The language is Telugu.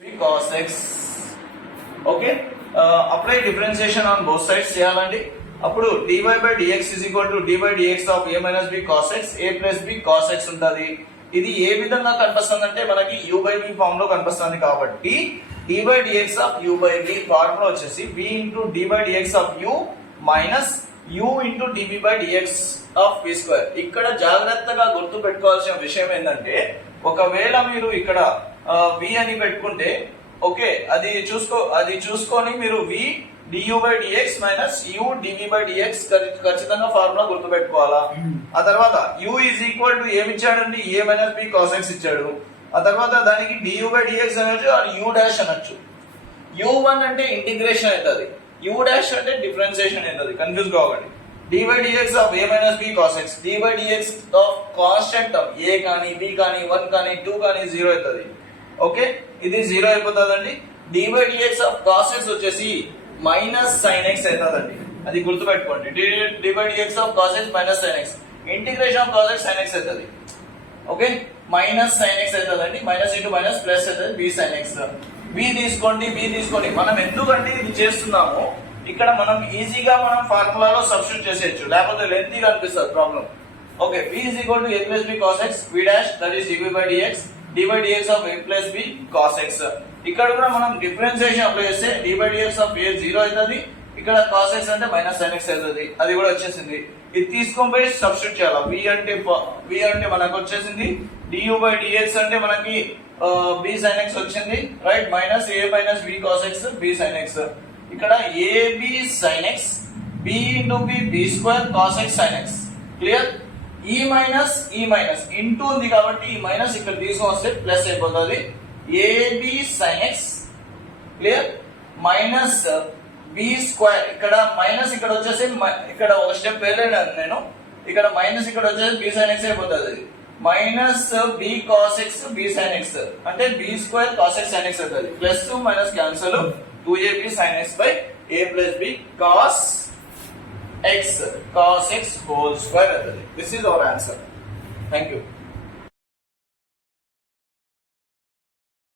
cos x. Okay, apply differentiation on both sides చేయాలండి. అప్పుడు dy by dx is equal to d by dx of a minus b cos x, a plus b cos x ఉంటది. ఇది ఏ విధంగా కనిపిస్తుందంటే మనకి u by v ఫామ్ లో కనిపిస్తుంది కాబట్టి d by dx of u by v formula వచ్చేసి v into d by dx of u minus u into dv by dx of v square. ఇక్కడ జాగ్రత్తగా గుర్తు పెట్టుకోవాల్సిన విషయం ఏంటంటే ఒకవేళ మీరు ఇక్కడ v అని పెట్టుకుంటే ఓకే అది చూసుకొని మీరు v du by dx minus u dv by dx ఖచ్చితంగా ఫార్ములా గుర్తు పెట్టుకోవాలా. ఆ తర్వాత u is equal to ఏమి ఇచ్చాడండి, a minus b cos x ఇచ్చాడు. ఆ తర్వాత దానికి du by dx అనొచ్చు ఆర్ u డాష్ అనొచ్చు. u1 అంటే ఇంటిగ్రేషన్ అవుతుంది, u డాష్ అంటే డిఫరెన్షియేషన్ అవుతుంది, కన్ఫ్యూజ్ కాకండి. d by dx of a minus b cos x, d by dx of constant term a కానీ b కానీ 1 కానీ 2 కానీ 0 అవుతుంది. ఓకే, ఇది 0 అయిపోతుందండి. d by dx of cos x వచ్చేసి మైనస్ sin x అవుతుందండి, అది గుర్తుపెట్టుకోండి. d by dx of cos x minus sin x, integration of cos x sin x అవుతుంది. ఓకే, మైనస్ sin x అవుతుందండి, మైనస్ ఇంటూ మైనస్ ప్లస్ అవుతుంది b sin x. b తీసుకోండి. మనం ఎందుకంటే ఇది చేస్తున్నాము, ఇక్కడ మనం ఈజీగా మనం ఫార్ములాలో సబ్స్టిట్యూట్ చేసేయచ్చు, లేకపోతే లెంతీగా అనిపిస్తుంది problem. Okay, b is equal to a plus b cos x, b dash that is dv by dx, d by dx of a plus b cos x. ఇక్కడ కూడా మనం డిఫరెన్షియేషన్ అప్లై చేస్తే d by dx of a 0 అవుతుంది, ఇక్కడ cos x అంటే మైనస్ sin x అవుతుంది, అది కూడా వచ్చేసింది. ఇది తీసుకొని పోయి సబ్స్టిట్యూట్ చేయాలి. v అంటే మనకు వచ్చేసింది, du by dx అంటే మనకి b sin x వచ్చింది, right, minus a minus b cos x b sin x. ఇక్కడ ab sin x, b into b square cos x sin x. Clear? ఈ మైనస్ ఇంటూ ఉంది కాబట్టి ఈ మైనస్ ఇక్కడ తీసుకొని వస్తే ప్లస్ అయిపోతుంది. ab sin x, clear, minus b square, ఇక్కడ మైనస్ ఇక్కడ వచ్చేసి ఇక్కడ ఒక స్టెప్ వెళ్ళాను నేను, ఇక్కడ మైనస్ ఇక్కడ వచ్చేసి b sin x అయిపోతుంది, minus b cos x b sin x అంటే b square cos x sin x అవుతుంది. Plus minus cancel, 2ab sin x by a plus b cos x whole square అవుతుంది. This is our answer. Thank you.